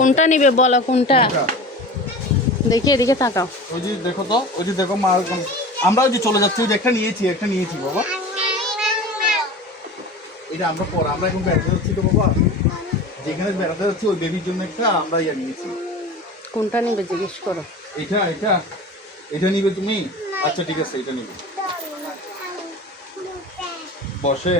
কোনটা নিবে বলো কোনটা? দেখি এদিকে তাকাও। ওই যে দেখো তো, ওই যে দেখো মা, আমরা ওই যে চলে যাচ্ছি, ওই যে একটা নিয়েছি বাবা। এটা আমরা এখন বেড়াতে যাচ্ছি তো বাবা, যেখানে বেড়াতে যাচ্ছি ওই বেবির জন্য একটা আমরা নিয়েছি। কোনটা নিবে জিজ্ঞেস করো। এটা নিবে তুমি? আচ্ছা ঠিক আছে, এটা নিবে। বসে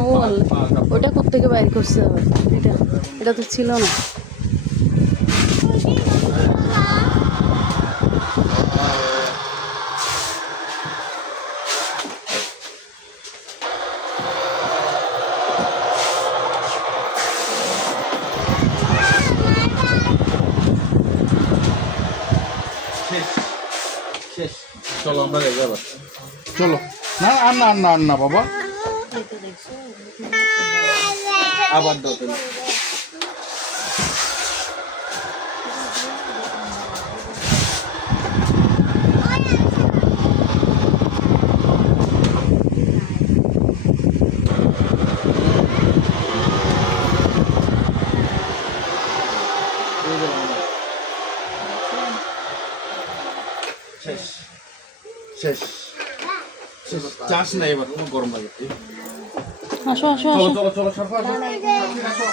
ও আল্লাহ, ওটা কোত্থেকে বাইর করছে আবার? এটা এটা তো ছিল না। শেষ। চলো আমরা যাই আবার, চলো। না আর না আর না আর না বাবা, আবার দাও তাহলে। শেষ শেষ শেষ, চাষ নাই এবার, গরম লাগে। আসো আসো চলো আসো। চলো চলো, সরফা আসো।